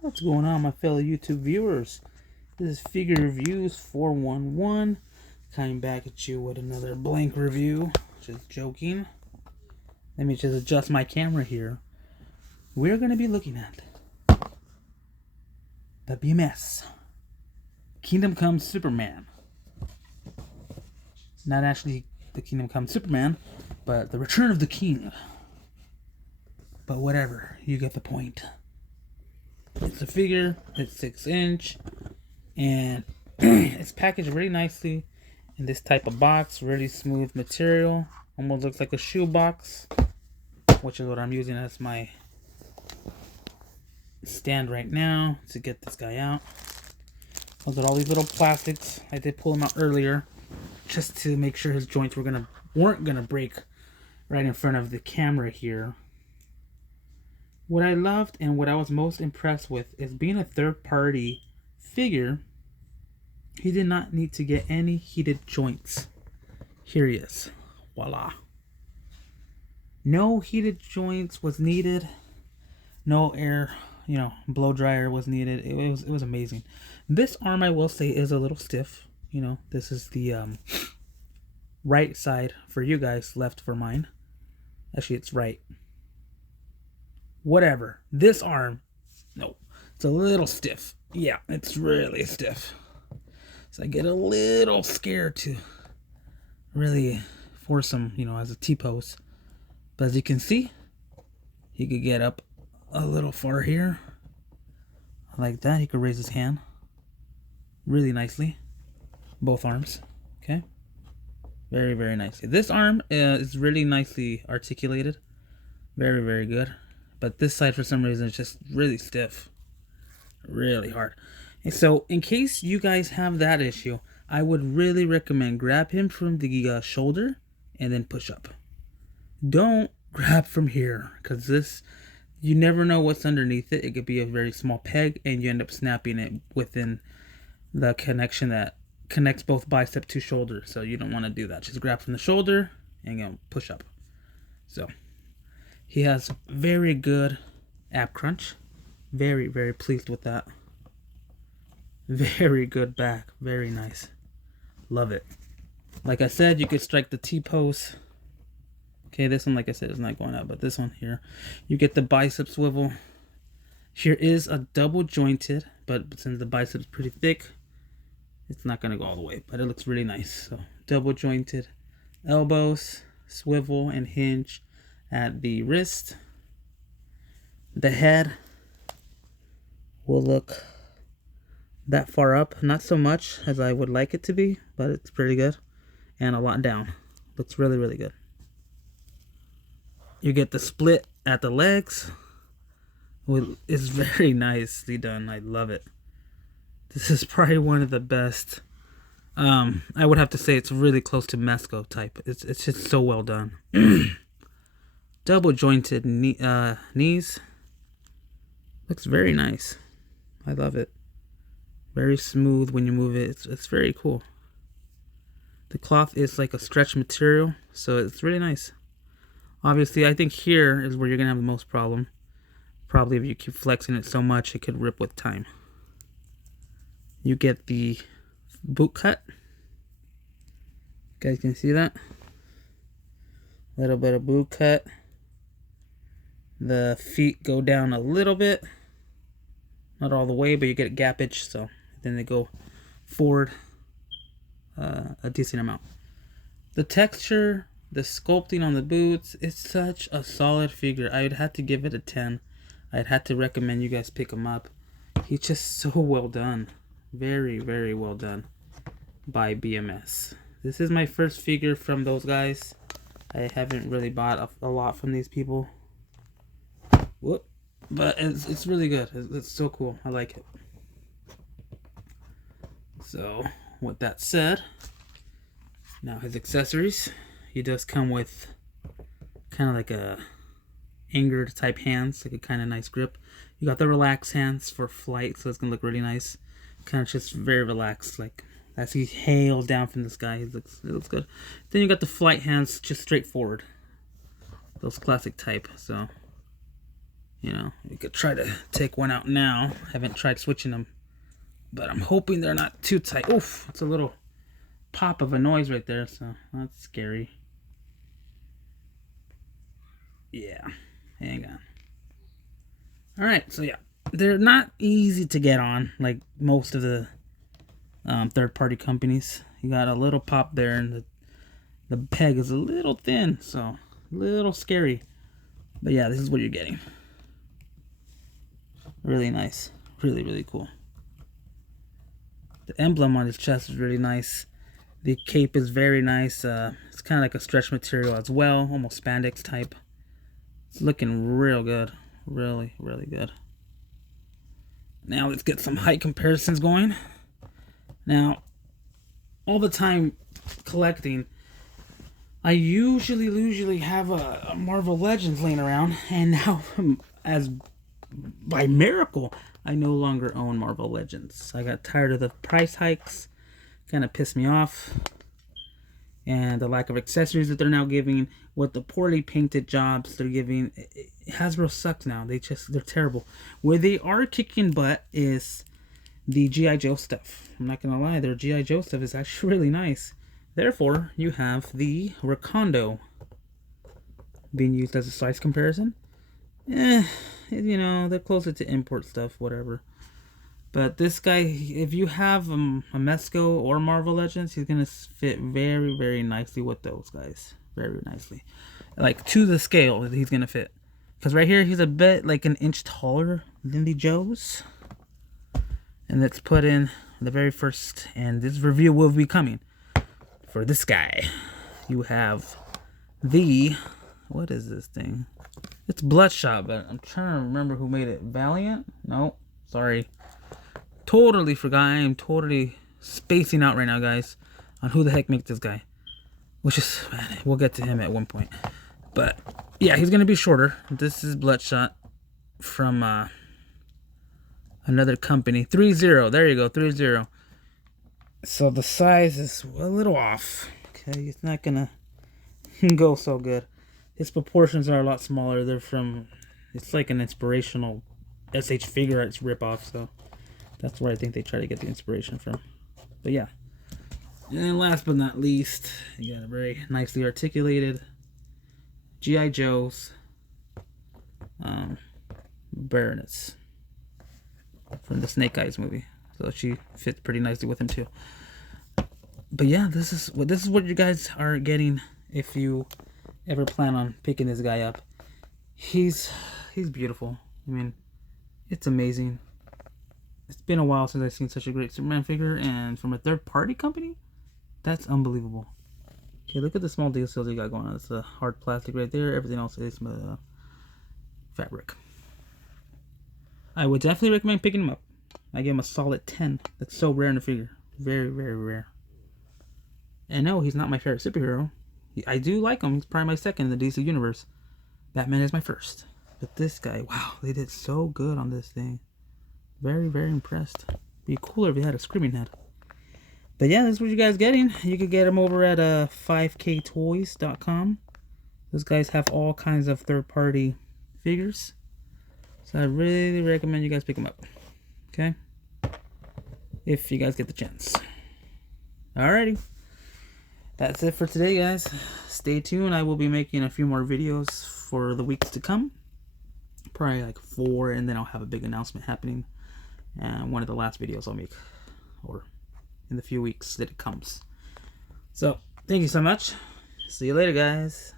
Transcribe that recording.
What's going on, my fellow YouTube viewers? This is Figure Reviews 411 coming back at you with another blank review. Just joking. Let me just adjust my camera here. We're going to be looking at the BMS Kingdom Come Superman. Not actually the Kingdom Come Superman, but the Return of the King. But whatever, you get the point. It's a figure, it's 6-inch, and it's packaged really nicely in this type of box, really smooth material, almost looks like a shoe box, which is what I'm using as my stand right now to get this guy out. Look at all these little plastics. I did pull them out earlier just to make sure his joints weren't gonna break right in front of the camera here. What I loved and what I was most impressed with is being a third-party figure, he did not need to get any heated joints. Here he is. Voila. No heated joints was needed. No air, blow dryer was needed. It was amazing. This arm, I will say, is a little stiff. This is the right side for you guys, left for mine. Actually, it's right. Whatever. This arm, no, it's a little stiff. Yeah, it's really stiff. So I get a little scared to really force him, as a T-pose. But as you can see, he could get up a little far here. Like that. He could raise his hand really nicely. Both arms. Okay. Very, very nicely. This arm is really nicely articulated. Very, very good. But this side, for some reason, is just really stiff. Really hard. And so, in case you guys have that issue, I would really recommend grab him from the shoulder and then push up. Don't grab from here, because this, you never know what's underneath it. It could be a very small peg, and you end up snapping it within the connection that connects both bicep to shoulder. So you don't want to do that. Just grab from the shoulder and push up. So he has very good ab crunch. Very, very pleased with that. Very good back. Very nice. Love it. Like I said, you could strike the T-pose. Okay, this one, like I said, is not going out, but this one here, you get the bicep swivel. Here is a double jointed, but since the bicep's pretty thick, it's not going to go all the way, but it looks really nice. So double jointed elbows, swivel and hinge at the wrist. The head will look that far up, not so much as I would like it to be, but it's pretty good, and a lot down. Looks really, really good. You get the split at the legs. It's very nicely done. I love it. This is probably one of the best. I would have to say it's really close to Mesco type. It's just so well done. Double jointed knees. Looks very nice. I love it. Very smooth when you move it. It's very cool. The cloth is like a stretch material, so it's really nice. Obviously, I think here is where you're going to have the most problem. Probably if you keep flexing it so much, it could rip with time. You get the boot cut. You guys can see that? A little bit of boot cut. The feet go down a little bit. Not all the way, but you get gappage, so then they go forward a decent amount. The texture, the sculpting on the boots, it's such a solid figure. I'd have to give it a 10. I'd have to recommend you guys pick him up. He's just so well done. Very, very well done by BMS. This is my first figure from those guys. I haven't really bought a lot from these people. Whoop. But it's really good. It's so cool. I like it. So, with that said, now his accessories. He does come with kind of like a angered type hands, like a kind of nice grip. You got the relaxed hands for flight, so it's gonna look really nice. Kind of just very relaxed, like as he hails down from the sky. It looks good. Then you got the flight hands, just straightforward. Those classic type. So You know, you could try to take one out now. Haven't tried switching them, but I'm hoping they're not too tight. Oof, it's a little pop of a noise right there, so that's scary. Yeah, hang on. All right, so yeah, they're not easy to get on like most of the third-party companies. You got a little pop there, and the peg is a little thin, so a little scary. But yeah, this is what you're getting. Really nice. Really, really cool. The emblem on his chest is really nice. The cape is very nice. It's kind of like a stretch material as well, almost spandex type. It's looking real good. Really, really good. Now let's get some height comparisons going. Now, all the time collecting, I usually have a Marvel Legends laying around, and now, as by miracle, I no longer own Marvel Legends. I got tired of the price hikes, kind of pissed me off, and the lack of accessories that they're now giving, with the poorly painted jobs they're giving. Hasbro sucks now. They're terrible. Where they are kicking butt is the G.I. Joe stuff. I'm not gonna lie, their G.I. Joe stuff is actually really nice. Therefore, you have the Recondo being used as a size comparison. You know, they're closer to import stuff, whatever. But this guy, if you have a Mezco or Marvel Legends, he's going to fit very, very nicely with those guys. Very nicely. Like, to the scale that he's going to fit. Because right here, he's a bit like an inch taller than the Joes. And let's put in the very first, and this review will be coming. For this guy, you have the, what is this thing? It's Bloodshot, but I'm trying to remember who made it. Valiant? No, sorry. Totally forgot. I am totally spacing out right now, guys, on who the heck made this guy. Which is, man, we'll get to him at one point. But, yeah, he's going to be shorter. This is Bloodshot from another company. 3-0. There you go, 3-0. So the size is a little off. Okay, it's not going to go so good. His proportions are a lot smaller. They're from, it's like an inspirational SH Figuarts ripoff, so that's where I think they try to get the inspiration from. But yeah. And then last but not least, you got a very nicely articulated G.I. Joe's Baroness from the Snake Eyes movie. So she fits pretty nicely with him too. But yeah, this is what you guys are getting if you ever plan on picking this guy up. He's beautiful. I mean, it's amazing. It's been a while since I've seen such a great Superman figure, and from a third-party company, that's unbelievable. Okay, look at the small details you got going on. It's a hard plastic right there. Everything else is fabric. I would definitely recommend picking him up. I give him a solid 10. That's so rare in a figure. Very, very rare. And no, he's not my favorite superhero. I do like him. He's probably my second in the DC universe. Batman is my first. But this guy, wow, they did so good on this thing. Very, very impressed. Be cooler if he had a screaming head. But yeah, this is what you guys getting. You could get them over at 5ktoys.com. Those guys have all kinds of third-party figures. So I really recommend you guys pick them up. Okay? If you guys get the chance. Alrighty. That's it for today, guys. Stay tuned. I will be making a few more videos for the weeks to come. Probably like 4, and then I'll have a big announcement happening. And one of the last videos I'll make, or in the few weeks that it comes. So, thank you so much. See you later, guys.